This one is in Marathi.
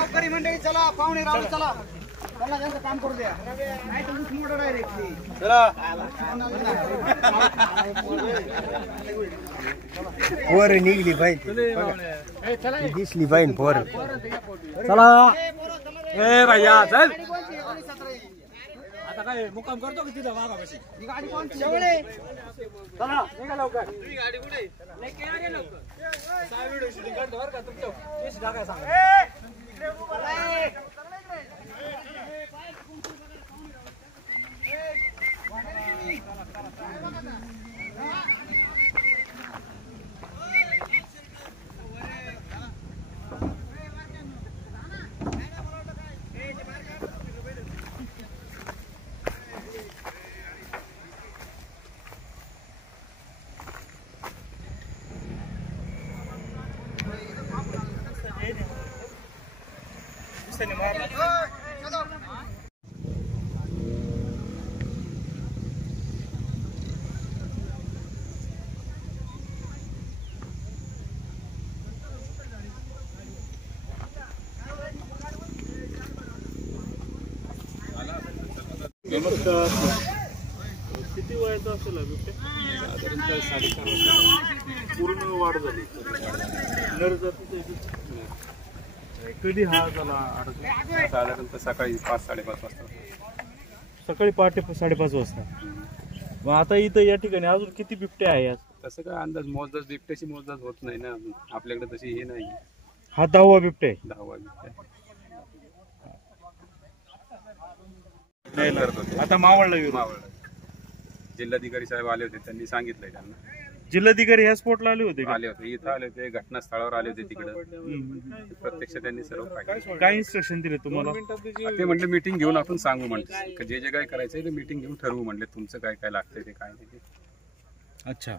गावकरी मंडळी चला, पाहुणे रावळे चला, चला यांचं काम करू द्या. नाही तर ऊस मोडा डायरेक्ट. चला पोर निघली पाहिजे, दिसली पाहिजे पोर. चला ए भैया चल. आता काय मुक्काम करतो की तिथं वाघापाशी? ही गाडी कोणती? शेवळे. चला निघा लवकर. ही गाडी कुठे? नाही केला रे लवकर. 6 व्हिडिओ शूटिंग करतो बरं का तुमचं. केस टाकाय सांगा. किती वयाचा असेल साधारणतः 4.5 वर्ष पूर्ण वाढ झाली. कधी हा झाला? साधारणतः सकाळी 5-5:30 वाजता. सकाळी पहाटे 5:30 वाजता. मग आता इथं या ठिकाणी अजून किती बिबटे आहे? तसं काय अंदाज मोजदाच बिबट्याची मोजदाच होत नाही ना आपल्याकडे, तशी हे नाही. हा 10वा बिबटे आहे. 10वा बिबट्या. आता मावळला जिल्हाधिकारी साहेब आले होते, त्यांनी सांगितलंय त्यांना. जिल्हाधिकारी ह्या स्पॉटला आले होते का? आले होते, इथं आले होते, घटनास्थळावर आले होते. तिकडे प्रत्यक्ष त्यांनी सर्व पाहिलं. काय इन्स्ट्रक्शन दिले तुम्हाला? ते म्हणले मीटिंग घेऊन आपण सांगू, म्हणले जे जे काय करायचंय ते मीटिंग घेऊन ठरवू म्हणले, तुमचं काय काय लागतंय ते काय नाही. अच्छा.